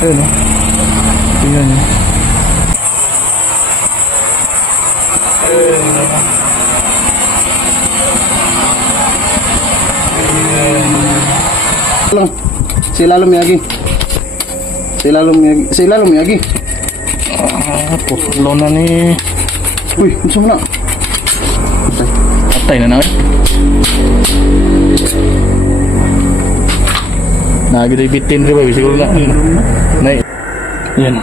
Ayun o. Tingnan nyo. Sila lumiyagi. Sila lumiyagi. Puslo na ni. Uy, ano mo na? Atay na na. Nagigay bitin rin ba? Siguro na. Yan.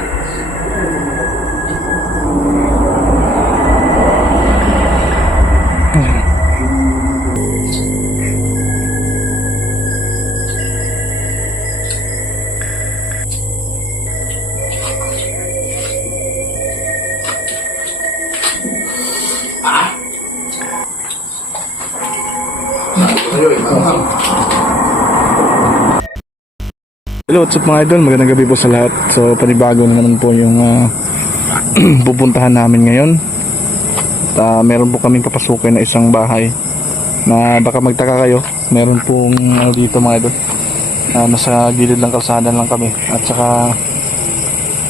Hello, what's up mga idol? Magandang gabi po sa lahat. So, panibago na naman po yung pupuntahan namin ngayon. At meron po kaming papasukin na isang bahay na baka magtaka kayo. Meron pong dito mga idol. Nasa gilid ng kalsada lang kami. At saka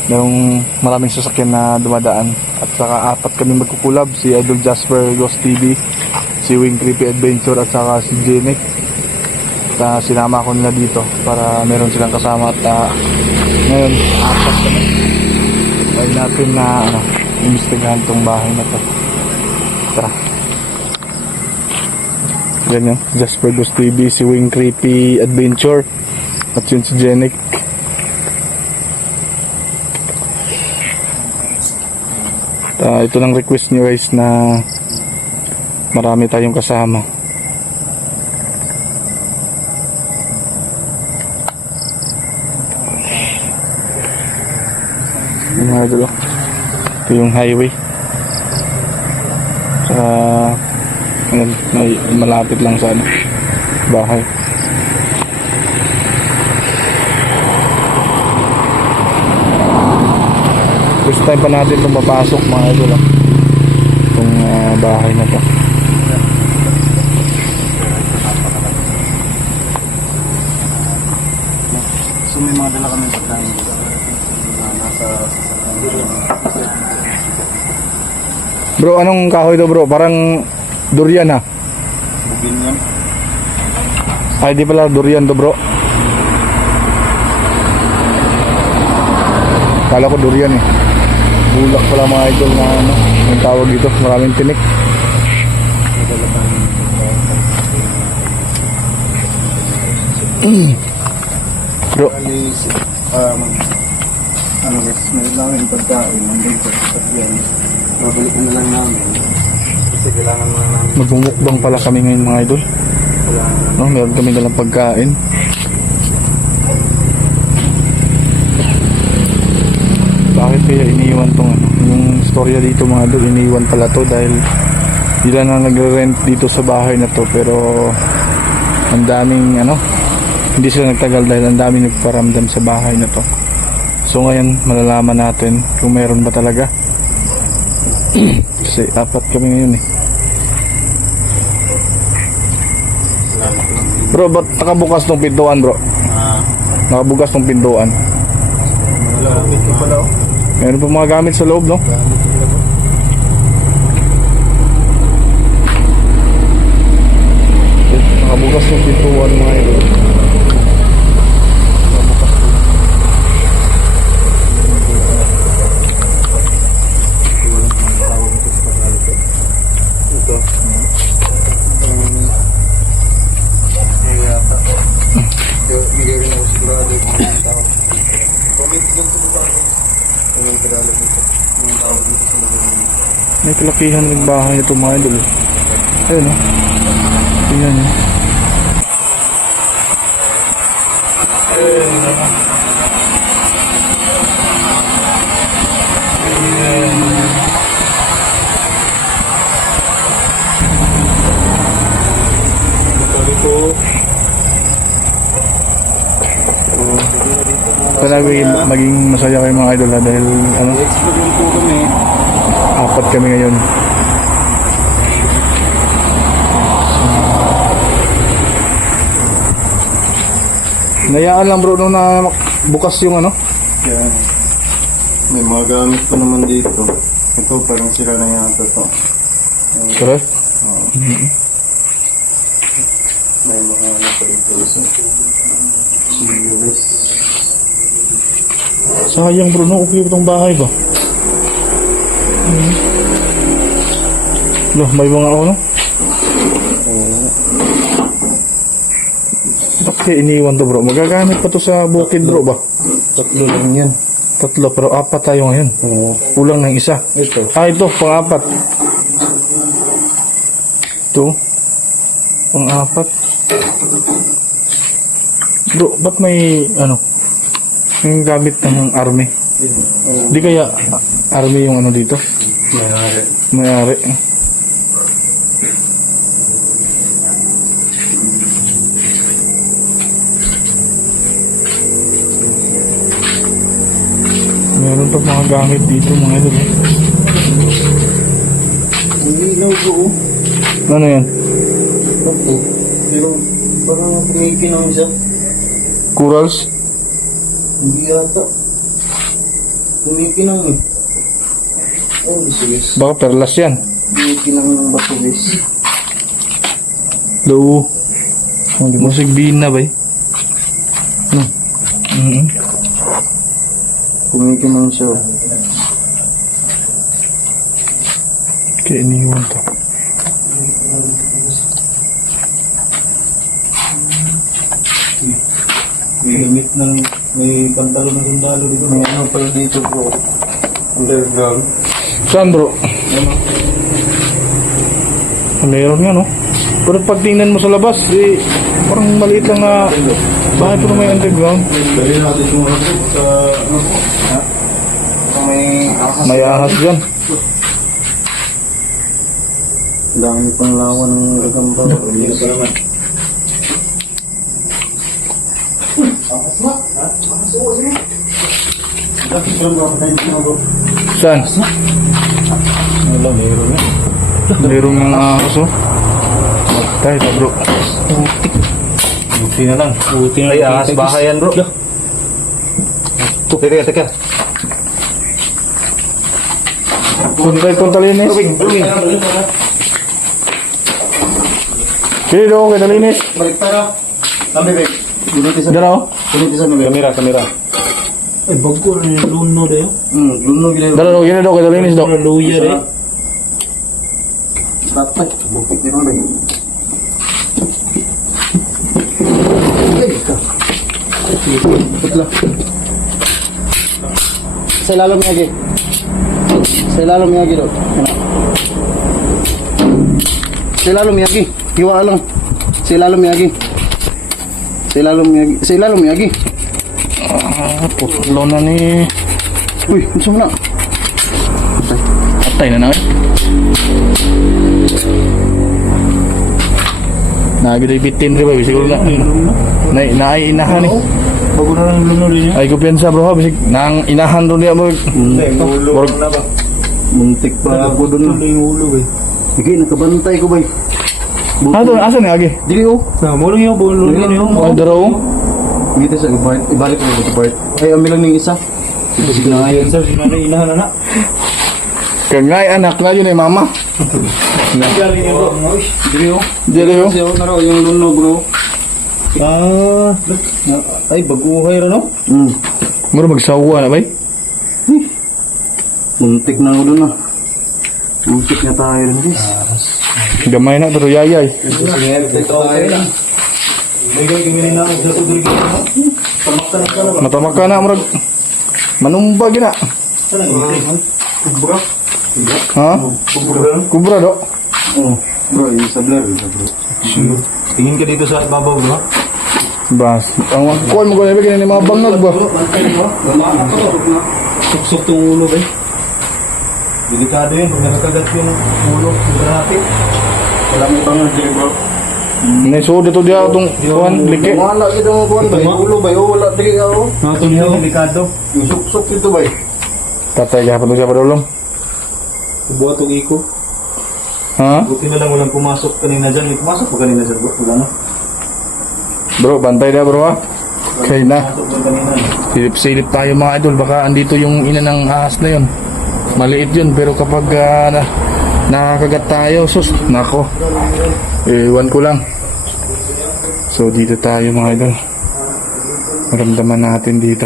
merong maraming sasakyan na dumadaan. At saka apat kami magkukulab. Si Idol Jasper Ghost TV, si Wing Creepy Adventure at saka si Jenek. Sinama ko nila dito para meron silang kasama at ngayon apat kami. Try natin na imbestigahan tong bahay na to. Tara. Ganyan, Jasper Ghost TV, si Wing Creepy Adventure at yun si Jenek. Ito lang request nyo guys na marami tayong kasama. Ito yung highway. May malapit lang sa bahay. First time pa natin itong mapasok mga idol itong bahay na to. So may mga dala kami pagkain dito. Nasa Bro, anong kahoy to bro? Parang durian ha? bugin yan. Ay di pala durian to bro. Kala ko durian eh. Bulak pala mga idol na ang tawag dito. Maraming tinik. Bro, Ano guys, may lang yung pagkain nandun sa sasakyan. Babalikan na lang namin kasi kailangan mo na namin. magmumukbang pala kami ngayon mga idol. No, meron kami dalang pagkain. Bakit kaya iniwan tong yung storya dito mga idol, iniwan pala to dahil hindi lang na nagre-rent dito sa bahay na to, pero ang daming hindi sila nagtagal dahil ang daming nagparamdam sa bahay na to. So ngayon malalaman natin kung meron ba talaga. Kasi apat kami ngayon eh. Bro, ba't nakabukas tong pintuan bro? Nakabukas tong pintuan. Wala, ito pala. Meron pa mga gamit sa loob, no? Nakabukas tong pintuan mga idol. May kalakihan ng bahay ito mga idol. Ayun o. Tingnan nyo. Sana maging masaya kayo mga idol dahil Explore po kami. apat kami ngayon. Nayaan lang bro nung na bukas yung Yan. May mga gamit pa naman dito. Ito parang sira na yata to. Correct? Oo. May mga ano pa dito sa US. Sayang bro, no? Okay itong bahay ba? Loh, may mga ano? Bakit iniwan to bro? Magagamit pa to sa bukid bro ba? Tatlo lang yan. Tatlo, pero apat tayo ngayon. Oo. Kulang ng isa. Ito. Ito, pang-apat. Ito. Pang-apat. Bro, ba't may, yung gamit ng army? Oo. Di kaya, army yung ano dito? Mayari. Mayari. Meron pa mga gamit dito, mga ito. Ang ilaw ko. Ano yan? Ako. Pero parang tumikin ang isa. Corals? Hindi yata. Tumikin ang ay, bisulis. Baka perlas yan. Tumikin ang basulis. Low. Musig bina ba eh? Tumikin ang siya. Kaya iniwan to. May limit ng, may pantalo ng sundalo dito. May ano pala dito bro. Underground. Saan bro? Meron nga no? Pero pag tingnan mo sa labas, parang maliit lang na bahay pero may underground. Dali natin yung mga sa ano po. Ha? May ahas. May ahas dyan. Dami pang lawan ng gagamba. Hindi pa naman. Saan? Wala, meron na. Meron ng ahas oh. Tayo ta bro. Buti na lang. Buti na lang. Ay, ahas bahay yan bro. Teka. Puntay kong talinis. Kaya doon kay talinis. Balik para. Kami bek. Dito Diyan ako. sa kamera. Ay, bago na yung luno na yun. Luno gila. Dala doon, yun doon kay talinis doon. Luya rin. Tatay, bukit ni Roy. Sa ilalim niya, Gi. Sa ilalim niya, Gi, do. Sa ilalim niya, Gi. Hiwa lang. Sa ilalim niya, Gi. Sa ilalim niya, Gi. Putlo na ni... Uy, gusto mo na. Atay na na eh. Nagday bitin rin ba? Siguro na. Naay inahan eh. Bago na lang luno rin yun. Ay kumpiyansa bro ha. Bisig nang inahan doon niya mo. Ulo na ba? Muntik pa ako dun. Tuloy yung ulo eh. Sige, nakabantay ko, bay. Ah doon, asan ni Agi? Dili, oh. Sa mo lang yung ulo na yun. Ay daraw. Dito sa ibalik ko sa part. Ay, ami lang ng isa. Sige na ngayon. Sir, sinanay inahan na. Kagay anak na yun eh mama. Galing yun bro. Dili, oh. Dili oh. Kasi ako na raw yung luno, bro. Ay, baguhay rin no? Mura magsawa na ba? Muntik na ako dun, ah. Muntik na tayo rin, guys. Gamay na pero yayay. Okay na. May gagawin na ako sa tudol ka na. Pamakta na ka na ba? Matamak ka na murag. Manumbag na. Saan ang itin? Kubra? Ha? Kubra? Kubra do. Oh, bro, yung sa blur, bro. Tingin ka dito sa babaw bro. Bas. Ang kuan mo ko na bigyan ni mga bangag ba? Suksok tong ulo ba? Delikado yun pag nakakagat yung ulo. Grabe. Wala may bangal dili, bro. Nay so dito dia tong kuan liki. Wala kita mo buwan, bay. Ulo, bay. Oh, wala dili ako. Nakatong yun, delikado. Yung suksok dito, bay. Tatay gapon siya padulong. Buhat ang iko. Ha? Buti na lang walang pumasok kanina dyan. May pumasok pa kanina sir. Wala na. Bro, bantay dia bro ha. Kay na. Pumasok lang kanina. Silip-silip tayo mga idol. Baka andito yung ina ng ahas na yun. Maliit yun, pero kapag nakakagat tayo, sus, nako. Ewan ko lang. So dito tayo mga idol. Maramdaman natin dito.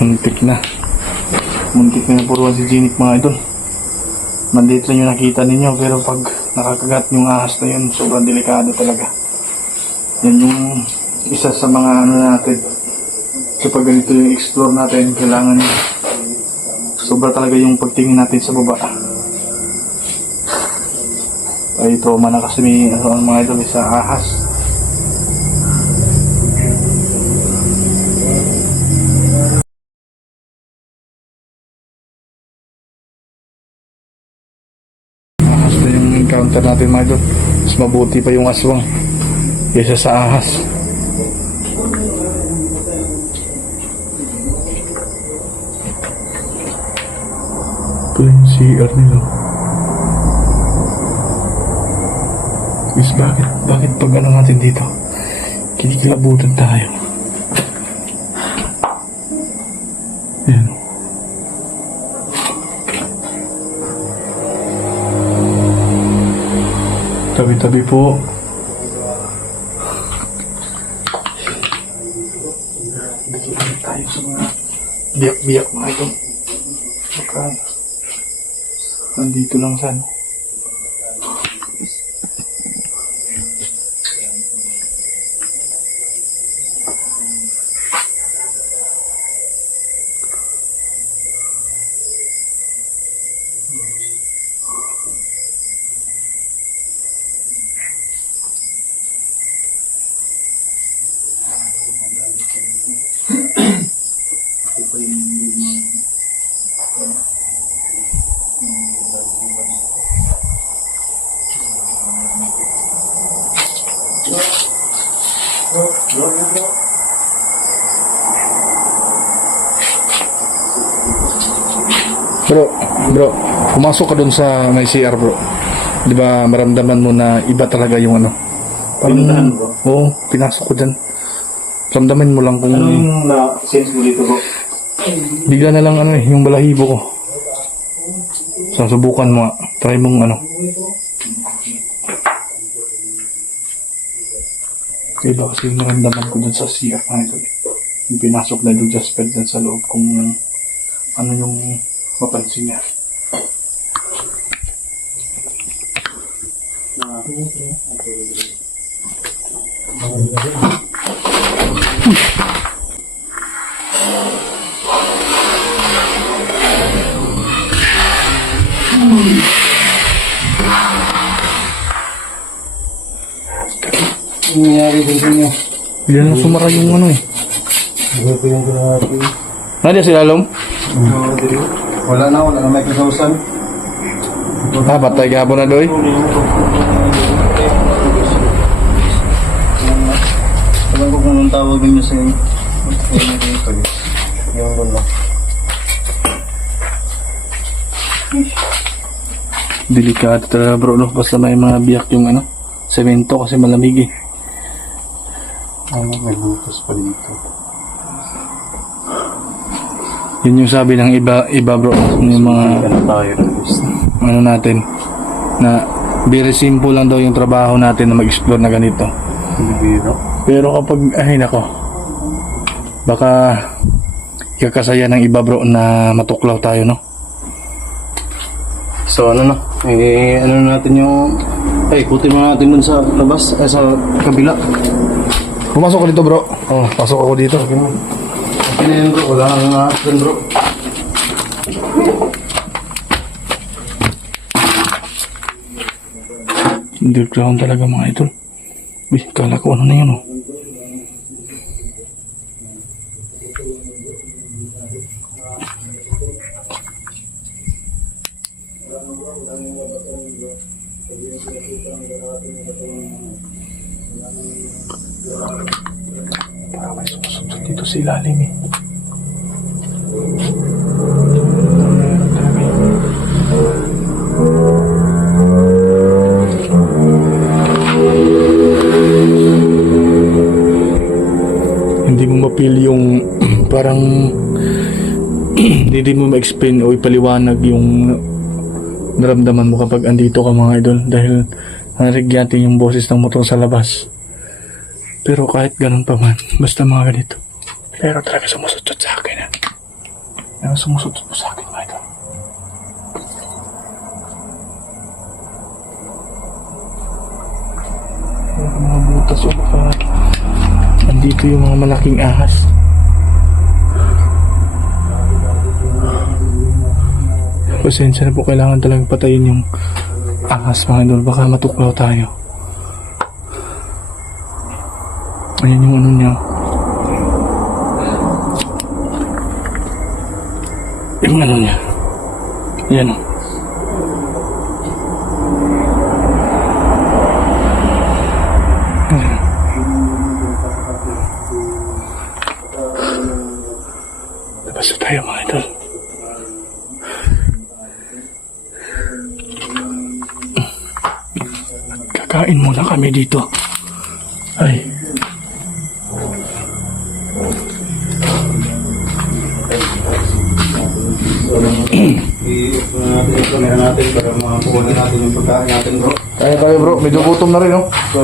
Muntik na. Muntik na puruan si Jinik mga idol. Maliit lang yung nakita ninyo, pero pag nakakagat yung ahas na yun, sobrang delikado talaga. Yan yung isa sa mga ano natin. Kapag ganito yung explore natin, kailangan sobra talaga yung pagtingin natin sa baba. Ay, trauma na kasi may ano, mga idol, sa ahas. Ahas na yung encounter natin mga idol. Mas mabuti pa yung aswang kaysa sa ahas. Ito yung CR nila. Is bakit pag ano natin dito? Kinikilabutan tayo. Ayan. Tabi-tabi po. Dito tayo sa mga biyak-biyak mga ito. Baka nandito lang sa ano. Bro, pumasok ka dun sa may CR bro. Di ba maramdaman mo na iba talaga yung ano? Pinuntahan bro? Oo, pinasok ko dyan. Ramdaman mo lang kung Ano yung na-sense mo dito bro? bigla na lang ano yung balahibo ko. So, subukan mo nga. Try mong ano. Iba kasi yung naramdaman ko dun sa CR na ito. Yung pinasok na doon just dyan sa loob kung ano yung mapansin niya. Nangyayari din sa inyo. Bigla na sumara yung ano eh. Hindi ko yung grabe. Nandiyan si Lalong? Wala na may kasausan. Patay ka na doy. Alam ko kung anong tawag niyo sa inyo. Yung lulo. Delikado talaga bro, no? Basta may mga biyak yung ano, semento kasi malamig eh. May butas pa dito. Yun yung sabi ng iba bro, yung mga Ano tayo? ano natin, na very simple lang daw yung trabaho natin na mag-explore na ganito. Bibiro. Pero kapag, ay nako, baka ikakasaya ng iba bro na matuklaw tayo, no? So ano na? Ano natin yung... ikutin mo natin dun sa labas. Sa kabila. Pumasok ka dito bro. Oh, pasok ako dito. Okay na yun bro. Wala kang dun bro. Underground talaga mga idol. Uy, kala ko ano na yun oh. Parang may sumusunod dito sa ilalim eh. mo mapil yung parang hindi mo ma-explain o ipaliwanag yung naramdaman mo kapag andito ka mga idol dahil narinig natin yung boses ng motor sa labas. Pero kahit ganun pa man, basta mga ganito. Pero talaga sumusutot sa akin ha. Pero sumusutot po sa akin mga idol. Mga butas o baka andito yung mga malaking ahas. Pasensya na po, kailangan talagang patayin yung ahas mga idol, baka matuklaw tayo. Ayan yung ano niya, yung ano niya, yan o. Labas na tayo mga idol. Kakain muna kami dito. Ay. I-off na natin yung camera natin para makakuha na natin yung pagkain natin, bro. Kaya tayo bro, medyo gutom na rin no? So,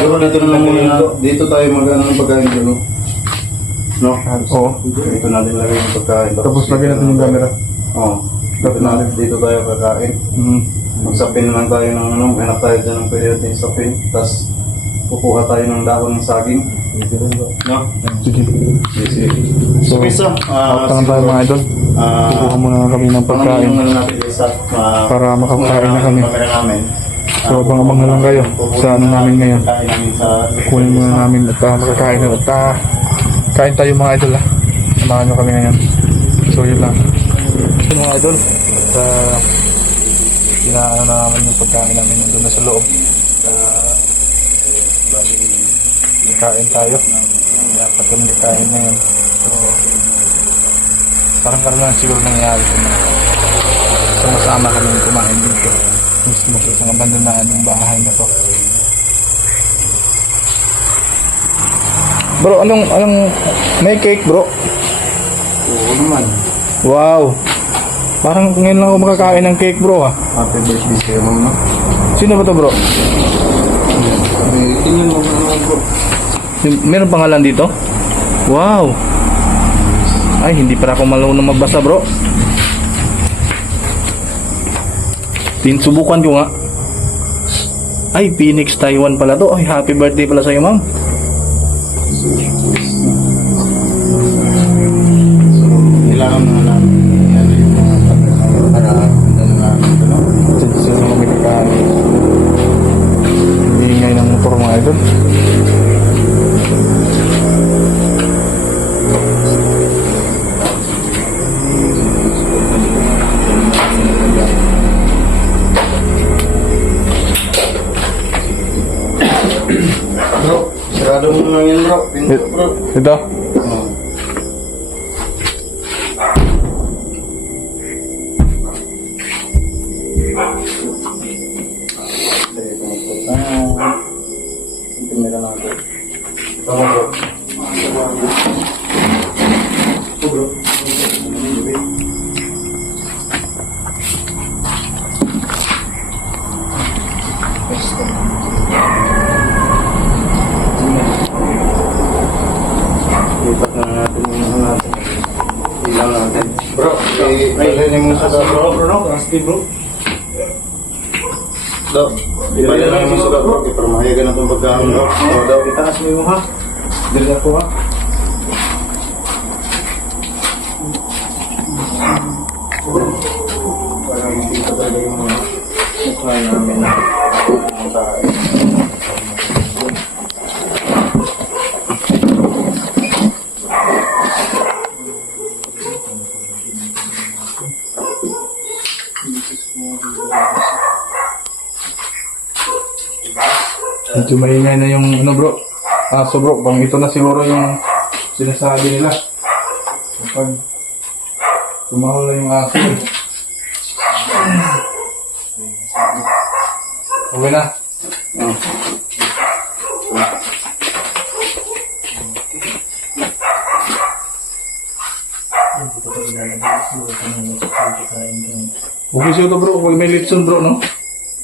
bro, dito na lang muna. Dito tayo mag-ano ng pagkain, bro. No? Oo. Dito natin lagay yung pagkain. Tapos lagyan natin yung camera. Oo. Dito tayo kakain. Magsapin na lang tayo ng ano, hanap tayo dyan ng pwede natin sapin. Tapos, kukuha tayo ng dahon ng saging. No? Sige. Sige. So, tangan tayo mga idol. Kukuha muna kami ng pagkain para makakain na kami. So, abang-abang na lang kayo sa ano namin ngayon. Kunin muna namin at makakain na. At kain tayo mga idol ha. Samahan nyo kami ngayon. So, yun lang. Yun mga idol. At inaano na namin yung pagkain namin doon na sa loob. Kain tayo. Dapat kami kain ngayon. So, parang karoon lang siguro nangyari sa mga sama-sama kami kumain dito. Mismo sa isang abandonaan ng bahay na to. Bro, anong may cake bro? Oo naman. Wow! Parang ngayon lang ako makakain ng cake bro ha. Happy birthday sa'yo, ma'am, no? Sino ba to bro? Tingnan mo naman, bro. Meron pangalan dito? Wow! Ay, hindi para ako marunong magbasa bro. Subukan ko nga. Ay, Phoenix, Taiwan pala to. Ay, happy birthday pala sa'yo ma'am. Kailangan na namin yan yung mga para ano namin ito, no? Sino kami kakain? Hindi ngayon ng motor mga idol. Bro, sarado mo lang yan, bro. Pinto, bro. Ito? Oo. Tingnan natin. Tama, bro. Ito, bro. Lipat na natin yung mga natin. Ilang natin. Bro, i-palahin mo sa bro. Bro, no? Trusty, bro. Do, i-palahin mo sa bro. Para mahayagan na itong pagkain, bro. O, daw, itaas mo yung ha. Dili ako, ha. Para makita talaga yung mga mukha namin na pagkain. Medyo maingay na yung ano bro. So bro, bang ito na siguro yung sinasabi nila. Kapag tumahol na yung aso. Okay na. Okay siya to bro, pag may litson bro, no?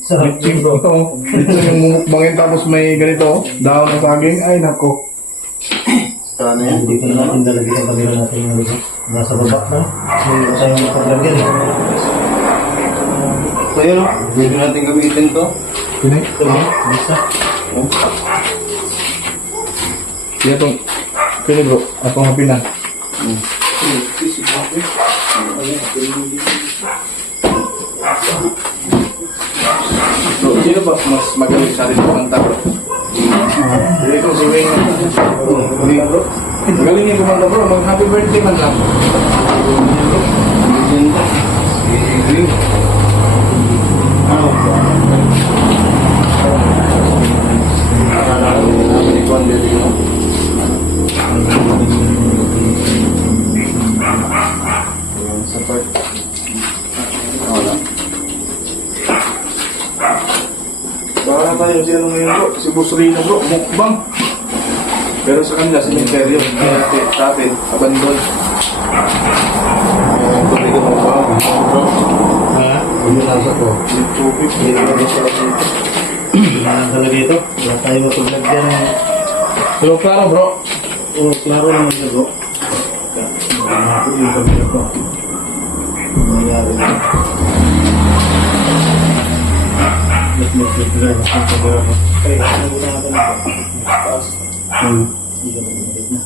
Sarap Litson bro. Litson yung mumukbangin tapos may ganito, dahon ng saging. Ay nako. Sana yan. Dito na natin lalagyan ang kamera natin yung nasa baba na. Hindi tayo makapaglagyan eh. So yun, pwede natin gamitin to. Pinay. Ito ba? Basta. Yan itong, pinay bro, atong hapinan. Bro, sino ba mas magaling sa atin kumanta bro? Hindi ko si Wayne. Magaling bro. Magaling yung kumanta bro, mag happy birthday man lang. Sa part. Wala. Baka tayo si ano ngayon bro, si Boss Rino bro, mukbang. Pero sa kanila, cementerio. Sa atin, abandon. Tuloy ko mukbang. Bro, Ha? Hindi nasa ko. tubig. Wala lang talaga ito. Wala tayo makapaglagyan ng... Pero klaro bro, Oh, klaro naman siya bro. Wala ako yung kamera ko. Ano nangyari na? Mas mag-blur na ang kamera ko. Ay, ano muna natin ito? Taas. Hindi ka mag-blur na.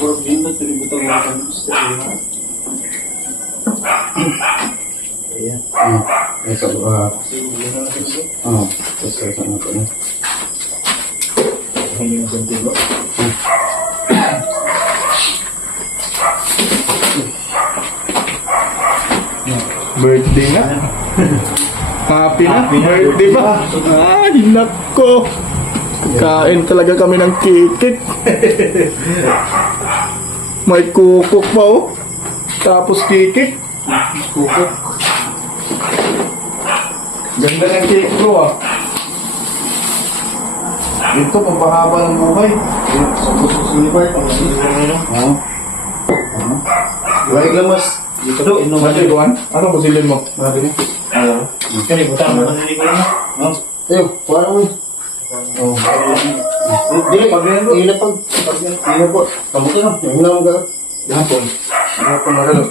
Puro dito, tinibutan mo natin. Ayan. Ay, sa baba. Tapos sa ano ko na. Hindi mo konti bro. birthday na. Happy na, Happy na, birthday pa. Ay, nako. Kain talaga kami ng kikik. May kukuk pa oh. Tapos kikik. Kukok. Ganda ng cake bro ah. Ito, pampahaba ng buhay. Sa gusto sa liver. Oo. Baik lang mas. Dito do, inom mo. Mati, Juan, ano kusilin mo? Mati. Ano? Kani, butang mo. Naligo na. No? Tayo, kuha mo. Oo. Dili, ilan pag. Ilan po. Kamuti na. Yung naman ka. Gapon. Gapon na galo.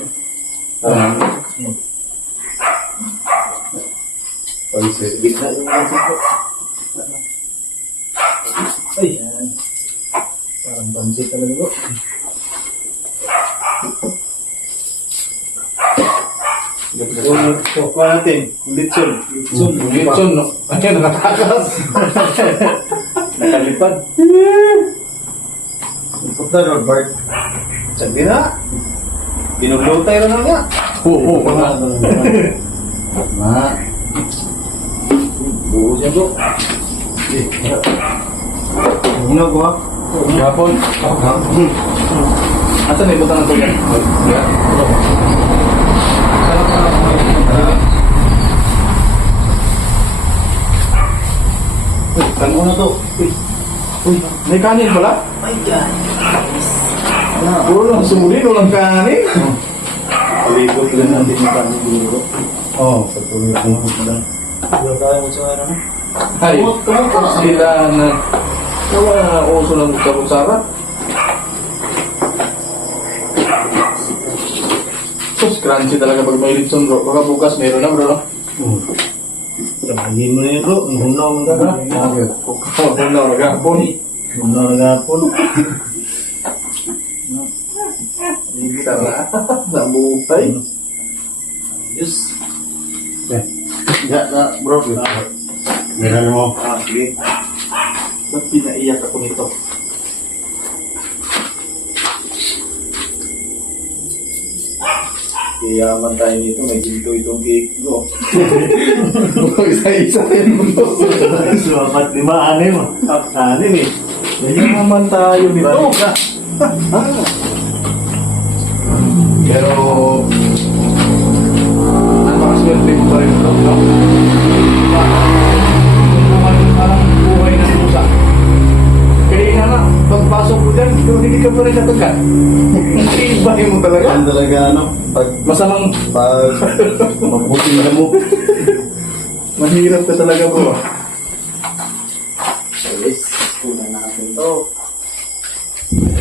Pansit. Gitna yung pansit bro. Ay, yan. Parang pansit talaga bro. So, kuha natin. Litson. Litson, no? Ay, nakatakas. Nakalipad. Ikot na, Robert. Sabi na. Binulutay na nga. Oo, mga. Ma. Buo siya bro. Hinog ko ha. Gapon. Asan na ibutang ang tugan? Kano na to? Uy, may kanin pala? My God. Puro lang sumuli, walang kanin. Palibot lang natin yung panig bro. Oo, patuloy ko na. Hindi tayo mo sa ano. Ay, sila na wala na uso ng karutsara. Sus, crunchy talaga pag may litson bro. Baka bukas meron na bro. Sabihin mo na yun bro. Ang hunaw mo ka. Oh, na magapon. Hunaw na gapon. Tara, nabutay. Diyos. Ya, bro. Meron mo. Ah, sige. Ba't pinaiyak ako nito? Kayaman tayo nito. May ginto itong cake bro. Isa-isa yun bro. So, 4, 5, 6. 6 eh. Ganyan naman tayo nito. Pero, napakaswerte mo pa rin ito, no? Parang buhay na pusa. Kaya nga, pagpasok ko dyan, hindi ka pa rin natagat. Hindi Bahin mo talaga. Yan talaga ano, Masamang, pag mabuti na mo. mahirap ka talaga bro. Guys, kunan natin to.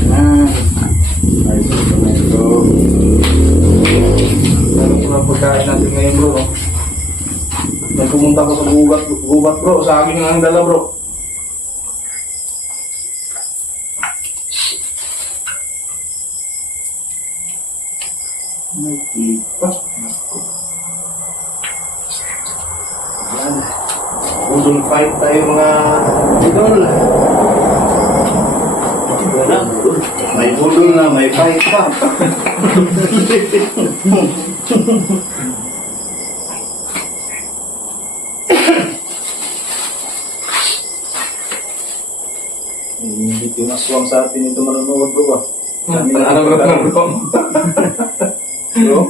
Ayan. Ayos ito na ito. Ano ko na pagkain natin ngayon bro? Nang pumunta ko sa gubat bro, sa akin ang dala bro. May kita. Yan. Budol fight tayo mga idol. Wala. May budol na, may fight pa. Hindi yung aswang sa atin ito manonood bro ba? Ano bro? Bro?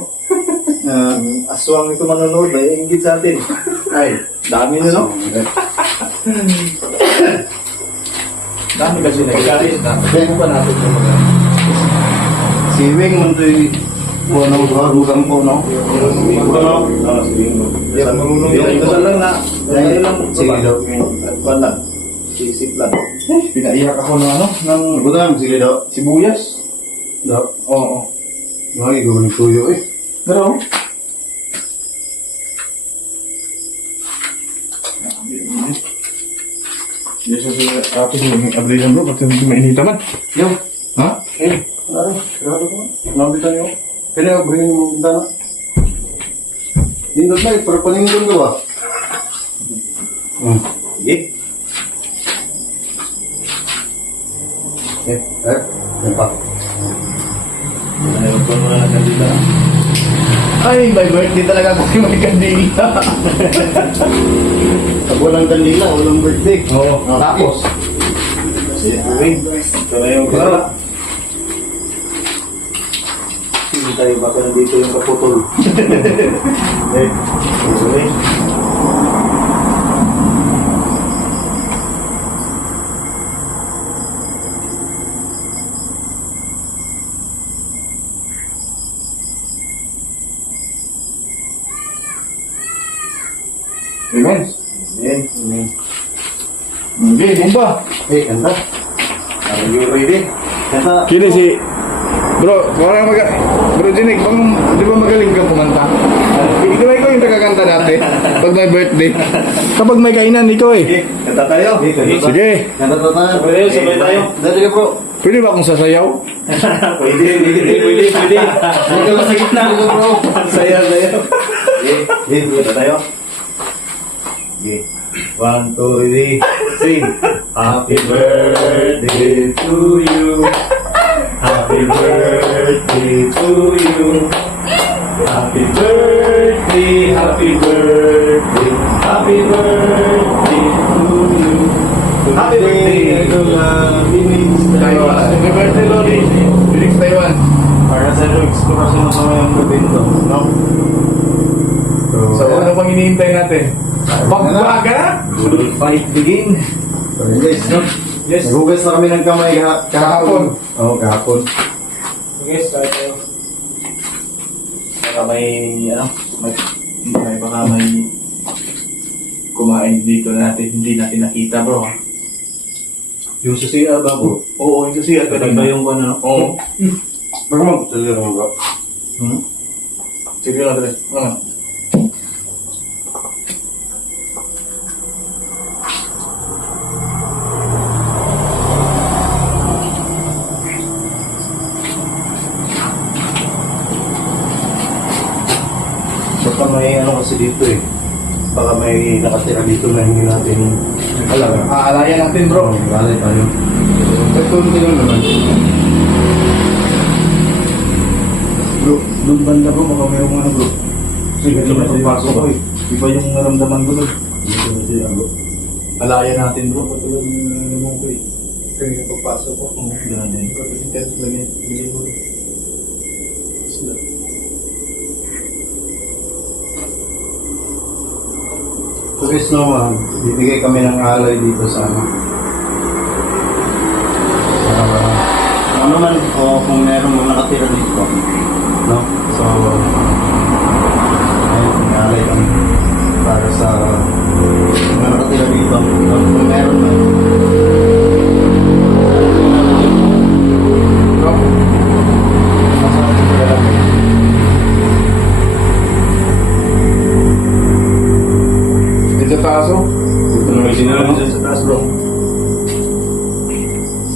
Aswang ito manonood ba? Ingit sa atin. Ay, dami na no? Dami kasi nagkain. Kaya pa natin yung mga... Si Wing man ito'y buwan ng harugan po, no? Ito no? Si Bingo. Ito lang na. Dahil lang. Sige daw. Kuan lang. Sisip lang. Pinaiyak ako ng ano? Ng Bukan, sige daw. sibuyas. Daw. Oo. Lagi gawin tuyo eh. Pero... Yes, ate yung abrilan bro, pati hindi mainita man. Yo. Ha? Eh, ano? Sigurado ko. Nabitan niyo. Kaya bringin mo bintana. Nindot na eh, para paningin ko ba? Sige. Yan pa. Ayaw ko muna na kandila. Ay, by birthday talaga kasi may kandila. Pag walang kandila, walang birthday. Oo, Tapos. Si Wing. Ito na yung kala. Hindi tayo baka nandito yung kaputol. Eh, si Wing. Amen. Amen. Okay, bomba. Eh, kanta. Are you ready? Kanta. Kili si... Bro, parang Bro Jinik, di ba magaling ka kumanta? Ikaw yung tagakanta dati pag may birthday. Kapag may kainan, ikaw eh. Sige, kanta tayo. Sige. Kanta tayo. Pwede, sabay tayo. Dali ka bro. Pwede ba akong sasayaw? Pwede. Hindi ka sa gitna. Dali ka bro. Saya. Okay, kanta tayo. Okay. 1, 2, 3, sing. Happy birthday to you. Happy birthday to you. Happy birthday, happy birthday, happy birthday to you. Happy birthday to Phoenix Taiwan. Happy birthday, Lodi. Phoenix, Taiwan. Para sa eksplorasyon ng mga yung gabinto, no? So, ano pang hinihintay natin? Pagbaga? Will fight begin? Yes, no? Yes. Nagugas na kami ng kamay Kahapon. Oo, kahapon. Yes, tayo tayo. Baka may, baka may kumain dito natin, hindi natin nakita bro. Yung sa CR ba, bro? Oo, yung kasi at Kanina yung ano? Oo. Bro, magsalita naman, bro. Sige lang, Dre. Baka may ano kasi dito eh. Baka may nakatira dito na hindi natin alam. Aalayan natin, bro. Galay tayo. Ito lang naman. Bro, doon banda bro, baka mayroong ano bro. Sige, ito na pagpasok ko eh. Iba yung naramdaman ko doon. Dito na siya, bro. Alayan natin bro. Patulog yung naman ko eh. Kaya yung pagpasok ko. Ganun din. Kasi kahit lagay mo. So guys naman, bibigay kami ng alay dito sa ano. Ano man, o kung meron mga nakatira dito,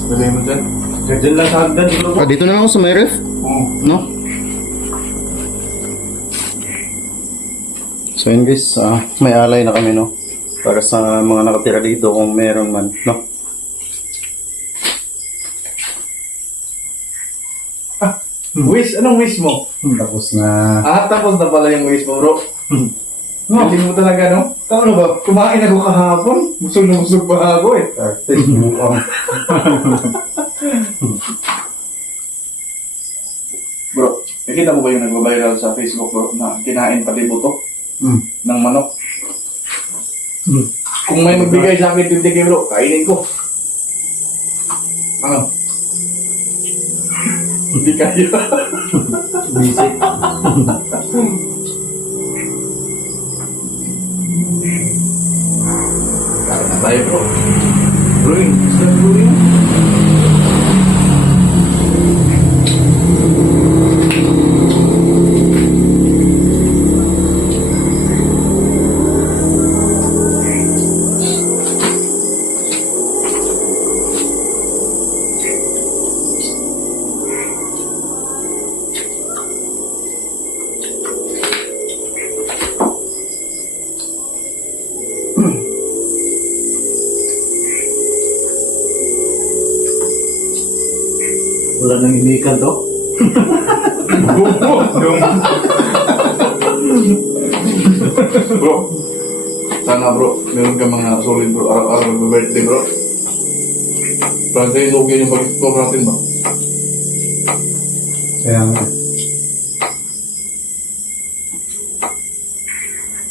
Lagay mo dyan. Diyan lang sa hagdan bro. Dito na lang ako sa may ref. No? So yun guys, may alay na kami no. Para sa mga nakatira dito kung meron man, no? Wish? Anong wish mo? Tapos na... Tapos na pala yung wish mo, bro. Galing mo talaga, no? Tama ba? Kumain ako kahapon. Busog na busog pa ako eh. Artist, mukhang... Bro, nakita mo ba yung nagbabiral sa Facebook, bro, na kinain pati buto ng manok? Kung may magbigay sa akin 20k, bro, kainin ko. Ano? Hindi kaya. Busy. Kaya na tayo, bro. Brewing. Start brewing. Wala nang imikan to. Bro, sana bro, meron ka mga solid bro, araw-araw mag-birthday bro. Para sa'yo, okay yung pag-explore natin ba? Kaya nga.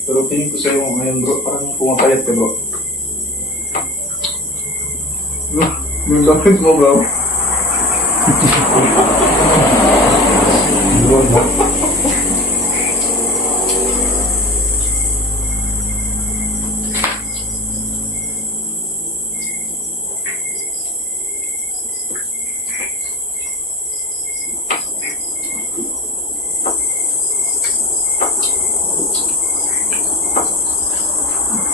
Pero tingin ko sa'yo ngayon bro, parang pumapayat ka bro. Yung lapit mo bro.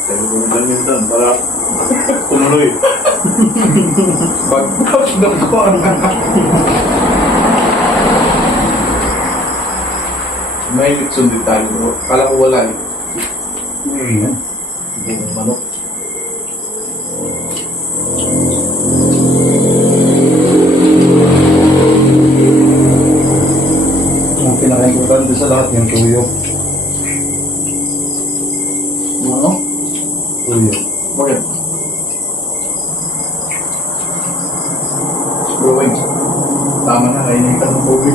Sabi ko na minsan para tumuloy. Pag-touch na ko. May litson din tayo bro. Kala ko wala eh. Hindi ng manok. Ang pinaka-importante sa lahat yung tuyo. Ano? Tuyo. Bakit? Screwing. Tama na, kainitan ng tubig.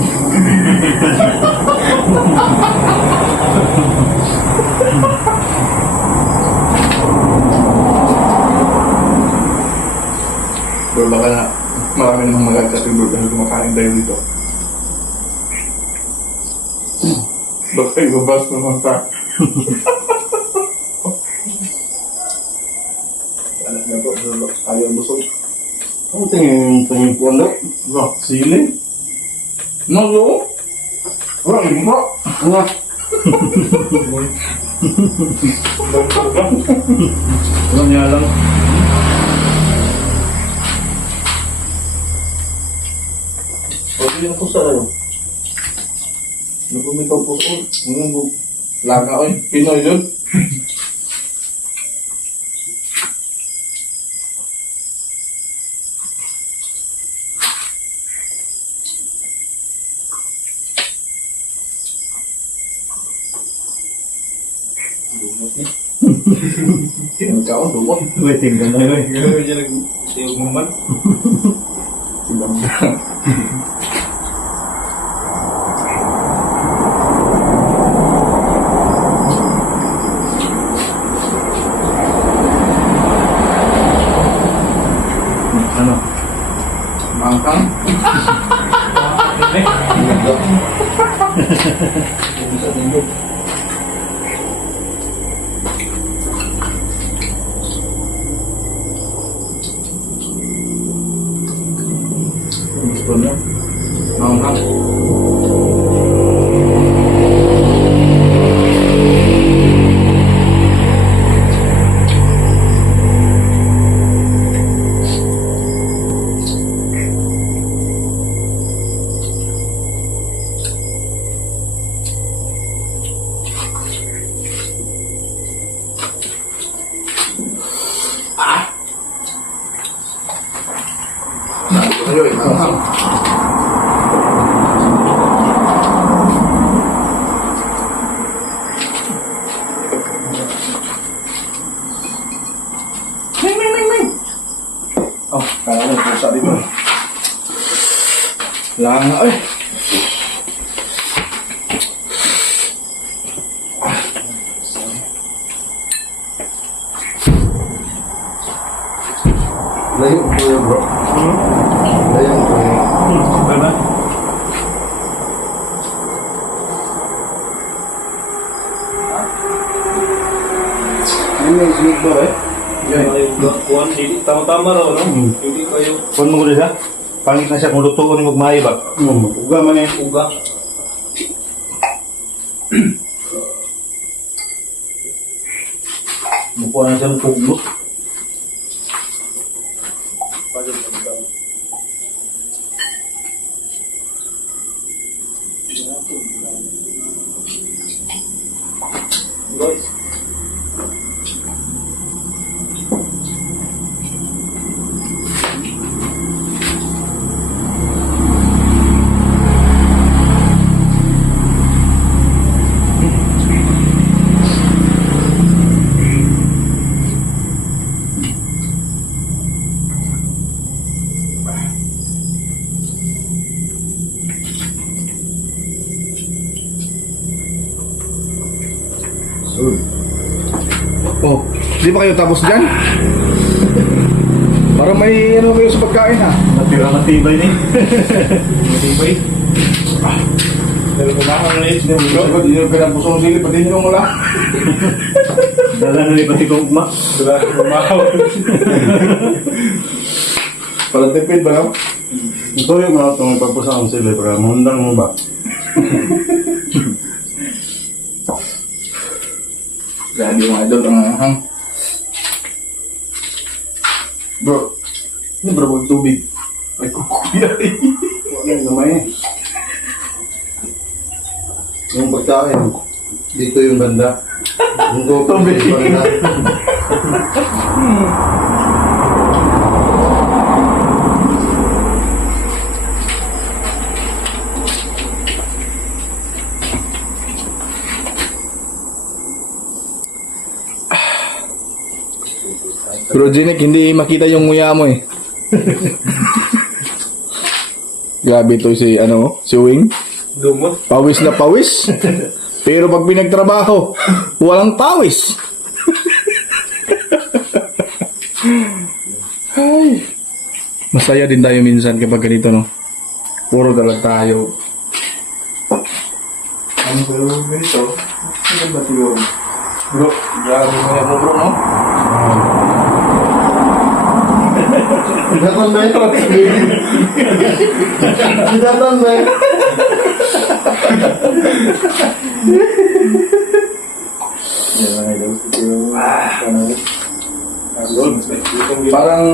Bro, baka na marami namang magagat yung bro dahil kumakain tayo dito. Baka ibabas naman ka. Anak na bro, bro, ayaw busog. Ang tingin ko ano? Bro, sili? No, bro. Bro, hindi bro. Ano? Ano niya lang? Pwede yung pusa na yun. Nagumit ang pusa ko. Laga ko yun. Pinoy yun. Dumot niya. Hindi naman ka ako, dumot. Waiting ka na yun. Gano'n siya nag-siyog naman. Ibang Ano? mangkang. Gusto niya? Mangkang. Oh, kaya ko pusa dito. Lang, ay. Layo po yun, bro. Layo po yun. Diba? Yun yung sweet bar eh. Kuhan, tama-tama raw, no? Hindi kayo Kung mo siya, pangit na siya kung lutuon mo magmay ba? Uga man eh. uga. Mukha na siya ng puglo. Guys, Oh, di ba kayo tapos dyan? Para may ano kayo sa pagkain ha. Natira matibay ni. matibay. Pero kumakan na ito. Ba't yun yung pinagpusong silip, pati nyo mula. Dala na ni pati kong ma. Diba? Kumakan. Parang tipid ba no? Ito yung mga itong ipagpusang sila para mundang mo ba? Grabe yung idol, ang hang. Bro, ini bro, huwag tubig. Ay, kukuya eh. Huwag yung gamay eh. Yung pagkain, dito yung banda. Yung tubig yung banda. Bro, Jinek, hindi makita yung nguya mo eh. Grabe to si, si Wing. Dumot. Pawis na pawis. Pero pag pinagtrabaho, walang pawis. Ay. Masaya din tayo minsan kapag ganito, no? Puro dalag tayo. Ano pero ganito? Ano ba siguro? Bro, grabe mo yan mo bro, no? Gatan ba ito? Gatan ba ito? Parang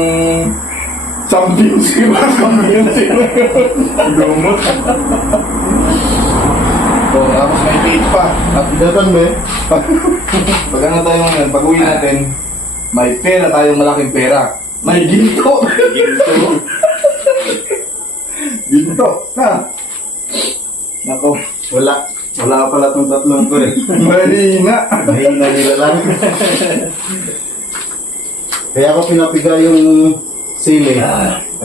champions di ba? Champions Lumot. So, tapos may page pa. At Gatan ba ito? pag ano tayo ngayon, pag uwi natin, may pera tayong malaking pera. May ginto. Ginto. Ha? Nako. Wala. Wala ka pala itong tatlong ko eh. Mahina. Mahina nila lang. Kaya ako pinapiga yung sili.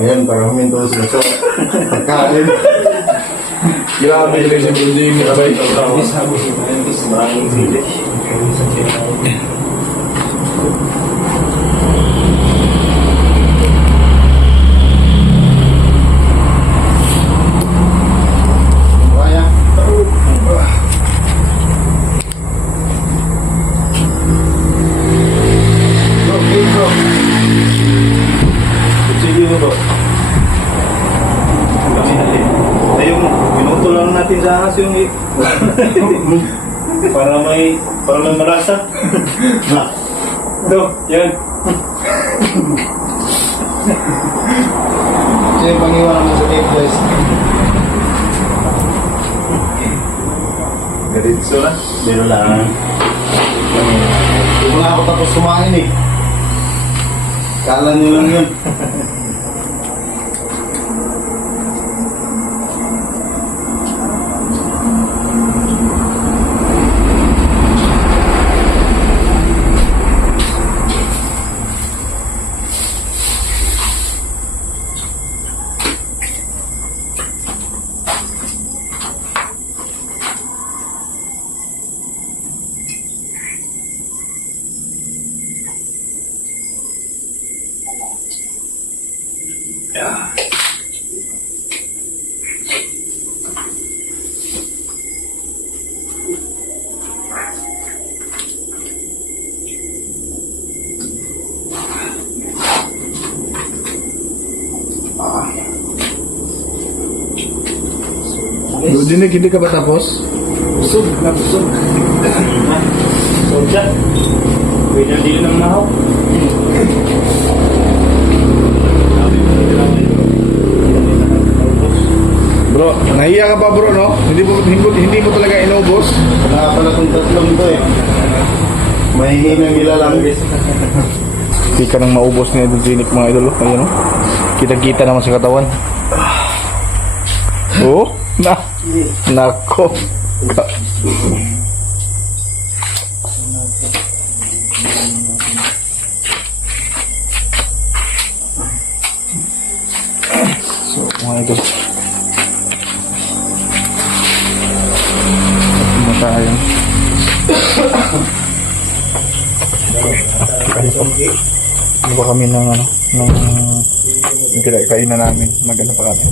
Ayan, para huminto sila sa pagkain. Grabe rin si Bro Jimmy. Abay. Maraming sili. Kaya. Bro, hey bro. Sige mo bro. Kami natin. Yung minuto lang natin sa ahas yung para may malasa. Do, yan. Siya yung pangiwanan mo sa tape guys. Garitso na. Pero lang. Hindi mo nga ako tapos kumain eh. Kala nyo lang yun. Dinig, hindi ka ba tapos? Busog na busog. Soja. Pwede ang dilo ng mahaw. Bro, nahiya ka pa bro, no? Hindi mo talaga inubos. Wala pala itong tatlong to eh. Mahihinang nila lang. Hindi ka nang maubos ni Idol Genic mga idol. Ayun, no? Kita-kita naman sa katawan. Oh, nako. So, mga idol. Ano tayo? Ano ba kami ng kainan namin, maganda pa kami.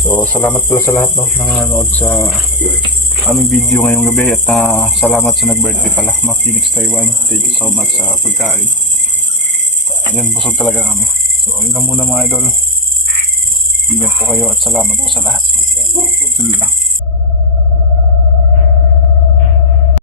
So salamat pala sa lahat, no, nang nanood sa aming video ngayong gabi at salamat sa nag-birthday pala, mga Phoenix Taiwan. Thank you so much sa pagkain. Yan, busog talaga kami. So yun lang muna mga idol. Ingat po kayo at salamat po sa lahat. Tuloy lang.